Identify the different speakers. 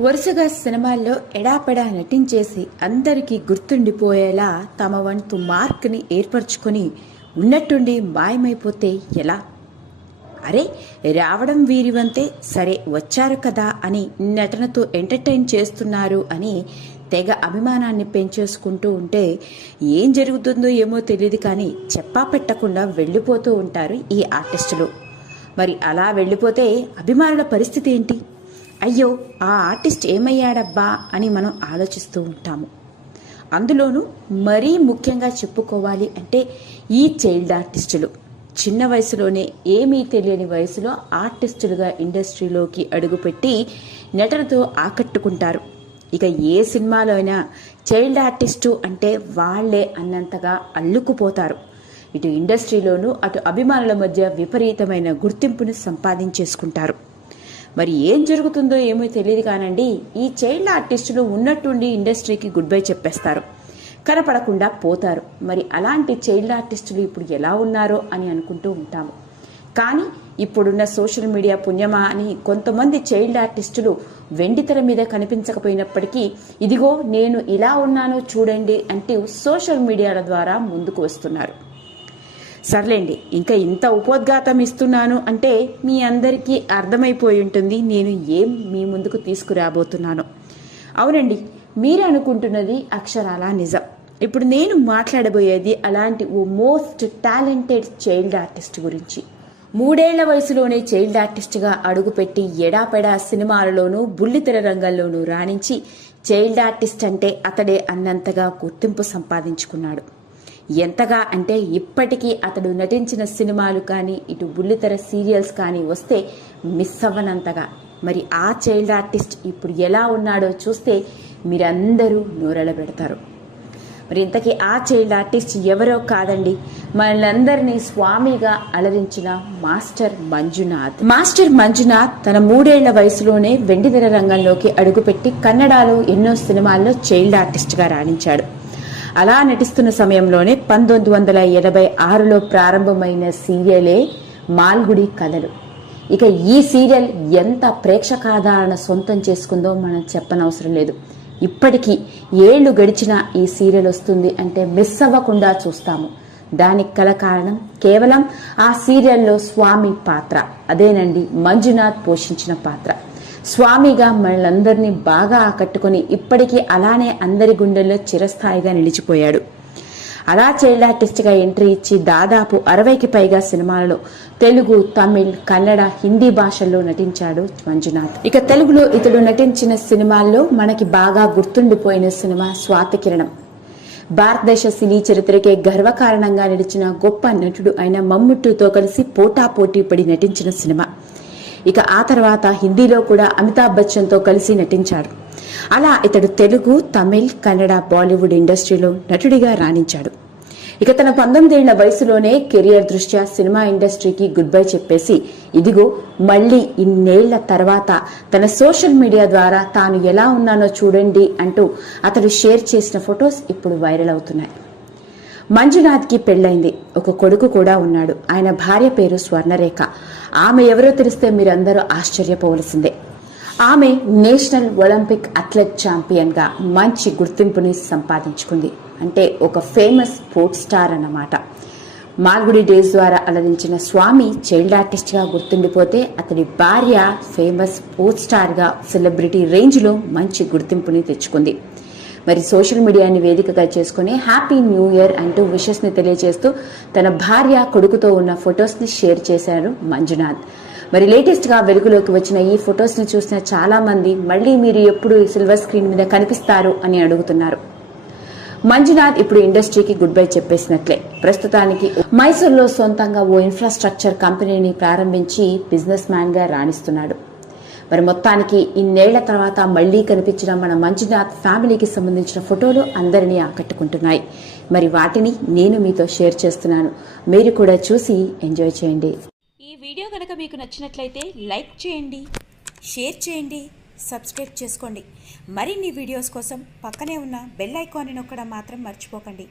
Speaker 1: వరుసగా సినిమాల్లో ఎడాపెడా నటించేసి అందరికీ గుర్తుండిపోయేలా తమ వంతు మార్క్ని ఏర్పరచుకొని ఉన్నట్టుండి మాయమైపోతే ఎలా? అరే రావడం వీరి వంతే సరే వచ్చారు కదా అని నటనతో ఎంటర్టైన్ చేస్తున్నారు అని తెగ అభిమానాన్ని పెంచేసుకుంటూ ఉంటే ఏం జరుగుతుందో ఏమో తెలియదు కానీ చెప్పా పెట్టకుండా వెళ్ళిపోతూ ఉంటారు ఈ ఆర్టిస్టులు. మరి అలా వెళ్ళిపోతే అభిమానుల పరిస్థితి ఏంటి? అయ్యో ఆ ఆర్టిస్ట్ ఏమయ్యాడబ్బా అని మనం ఆలోచిస్తూ ఉంటాము. అందులోనూ మరీ ముఖ్యంగా చెప్పుకోవాలి అంటే ఈ చైల్డ్ ఆర్టిస్టులు. చిన్న వయసులోనే ఏమీ తెలియని వయసులో ఆర్టిస్టులుగా ఇండస్ట్రీలోకి అడుగుపెట్టి నటనతో ఆకట్టుకుంటారు. ఇక ఏ సినిమాలో అయినా చైల్డ్ ఆర్టిస్టు అంటే వాళ్ళే అన్నంతగా అల్లుకుపోతారు. ఇటు ఇండస్ట్రీలోనూ అటు అభిమానుల మధ్య విపరీతమైన గుర్తింపును సంపాదించేసుకుంటారు. మరి ఏం జరుగుతుందో ఏమో తెలియదు కానండి ఈ చైల్డ్ ఆర్టిస్టులు ఉన్నట్టుండి ఇండస్ట్రీకి గుడ్ బై చెప్పేస్తారు. కనపడకుండా పోతారు. మరి అలాంటి చైల్డ్ ఆర్టిస్టులు ఇప్పుడు ఎలా ఉన్నారో అని అనుకుంటూ ఉంటాము. కానీ ఇప్పుడున్న సోషల్ మీడియా పుణ్యమా అని కొంతమంది చైల్డ్ ఆర్టిస్టులు వెండితెర మీద కనిపించకపోయినప్పటికీ ఇదిగో నేను ఇలా ఉన్నానో చూడండి అంటూ సోషల్ మీడియాల ద్వారా ముందుకు వస్తున్నారు. సర్లేండి ఇంకా ఇంత ఉపోద్ఘాతం ఇస్తున్నాను అంటే మీ అందరికీ అర్థమైపోయి ఉంటుంది నేను ఏం మీ ముందుకు తీసుకురాబోతున్నాను. అవునండి మీరు అనుకుంటున్నది అక్షరాల నిజం. ఇప్పుడు నేను మాట్లాడబోయేది అలాంటి ఓ మోస్ట్ టాలెంటెడ్ చైల్డ్ ఆర్టిస్ట్ గురించి. మూడేళ్ళ వయసులోనే చైల్డ్ ఆర్టిస్ట్గా అడుగుపెట్టి ఎడాపెడా సినిమాలలోనూ బుల్లితెర రంగంలోనూ రాణించి చైల్డ్ ఆర్టిస్ట్ అంటే అతడే అన్నంతగా గుర్తింపు సంపాదించుకున్నాడు. ఎంతగా అంటే ఇప్పటికీ అతడు నటించిన సినిమాలు కానీ ఇటు బుల్లితెర సీరియల్స్ కానీ వస్తే మిస్ అవ్వనంతగా. మరి ఆ చైల్డ్ ఆర్టిస్ట్ ఇప్పుడు ఎలా ఉన్నాడో చూస్తే మీరందరూ నూరెల పెడతారు. మరి ఇంతకీ ఆ చైల్డ్ ఆర్టిస్ట్ ఎవరో కాదండి. మనందరినీ స్వామిగా అలరించిన మాస్టర్ మంజునాథ్. మాస్టర్ మంజునాథ్ తన మూడేళ్ళ వయసులోనే వెండితెర రంగంలోకి అడుగుపెట్టి కన్నడలో ఎన్నో సినిమాల్లో చైల్డ్ ఆర్టిస్ట్గా రాణించాడు. అలా నటిస్తున్న సమయంలోనే పంతొమ్మిది వందల ఎనభై ఆరులో ప్రారంభమైన సీరియలే మాల్గుడి కథలు. ఇక ఈ సీరియల్ ఎంత ప్రేక్షకాదరణ సొంతం చేసుకుందో మనం చెప్పనవసరం లేదు. ఇప్పటికీ ఏళ్ళు గడిచినా ఈ సీరియల్ వస్తుంది అంటే మిస్ అవ్వకుండా చూస్తాము. దానికి కల కారణం కేవలం ఆ సీరియల్లో స్వామి పాత్ర అదేనండి మంజునాథ్ పోషించిన పాత్ర. స్వామిగా మనలందరినీ బాగా ఆకట్టుకొని ఇప్పటికీ అలానే అందరి గుండెల్లో చిరస్థాయిగా నిలిచిపోయాడు. అలా చైల్డ్ ఆర్టిస్ట్గా ఎంట్రీ ఇచ్చి దాదాపు అరవైకి పైగా సినిమాలలో తెలుగు తమిళ్ కన్నడ హిందీ భాషల్లో నటించాడు మంజునాథ్. ఇక తెలుగులో ఇతడు నటించిన సినిమాల్లో మనకి బాగా గుర్తుండిపోయిన సినిమా స్వాతికిరణం. భారతదేశ సినీ చరిత్రకే గర్వకారణంగా నిలిచిన గొప్ప నటుడు అయిన మమ్ముట్టుతో కలిసి పోటా పోటీ పడి నటించిన సినిమా. ఇక ఆ తర్వాత హిందీలో కూడా అమితాబ్ బచ్చన్తో కలిసి నటించాడు. అలా ఇతడు తెలుగు తమిళ్ కన్నడ బాలీవుడ్ ఇండస్ట్రీలో నటుడిగా రాణించాడు. ఇక తన పంతొమ్మిదేళ్ళ వయసులోనే కెరియర్ దృష్ట్యా సినిమా ఇండస్ట్రీకి గుడ్ బై చెప్పేసి ఇదిగో మళ్ళీ ఇన్నేళ్ళ తర్వాత తన సోషల్ మీడియా ద్వారా తాను ఎలా ఉన్నానో చూడండి అంటూ అతడు షేర్ చేసిన ఫొటోస్ ఇప్పుడు వైరల్ అవుతున్నాయి. మంజునాథ్కి పెళ్ళైంది. ఒక కొడుకు కూడా ఉన్నాడు. ఆయన భార్య పేరు స్వర్ణరేఖ. ఆమె ఎవరో తెలిస్తే మీరందరూ ఆశ్చర్యపోవలసిందే. ఆమె నేషనల్ ఒలింపిక్ అథ్లెట్ ఛాంపియన్గా మంచి గుర్తింపుని సంపాదించుకుంది. అంటే ఒక ఫేమస్ స్పోర్ట్స్ స్టార్ అన్నమాట. మాల్గుడి డేస్ ద్వారా అలరించిన స్వామి చైల్డ్ ఆర్టిస్ట్గా గుర్తుండిపోతే అతడి భార్య ఫేమస్ స్పోర్ట్స్ స్టార్గా సెలబ్రిటీ రేంజ్లో మంచి గుర్తింపుని తెచ్చుకుంది. మరి సోషల్ మీడియాని వేదికగా చేసుకుని హ్యాపీ న్యూ ఇయర్ అంటూ విషెస్ని తెలియజేస్తూ తన భార్య కొడుకుతో ఉన్న ఫొటోస్ని షేర్ చేశారు మంజునాథ్. మరి లేటెస్ట్గా వెలుగులోకి వచ్చిన ఈ ఫొటోస్ని చూసిన చాలామంది మళ్ళీ మీరు ఎప్పుడు సిల్వర్ స్క్రీన్ మీద కనిపిస్తారు అని అడుగుతున్నారు. మంజునాథ్ ఇప్పుడు ఇండస్ట్రీకి గుడ్ బై చెప్పేసినట్లే. ప్రస్తుతానికి మైసూర్లో సొంతంగా ఓ ఇన్ఫ్రాస్ట్రక్చర్ కంపెనీని ప్రారంభించి బిజినెస్ మ్యాన్గా రాణిస్తున్నాడు. మరి మొత్తానికి ఇన్నేళ్ళ తర్వాత మళ్ళీ కనిపించిన మన మంజునాథ్ ఫ్యామిలీకి సంబంధించిన ఫోటోలు అందరినీ ఆకట్టుకుంటున్నాయి. మరి వాటిని నేను మీతో షేర్ చేస్తున్నాను. మీరు కూడా చూసి ఎంజాయ్ చేయండి.
Speaker 2: ఈ వీడియో కనుక మీకు నచ్చినట్లయితే లైక్ చేయండి షేర్ చేయండి సబ్స్క్రైబ్ చేసుకోండి. మరిన్ని వీడియోస్ కోసం పక్కనే ఉన్న బెల్ ఐకాన్ని నొక్కడం మాత్రం మర్చిపోకండి.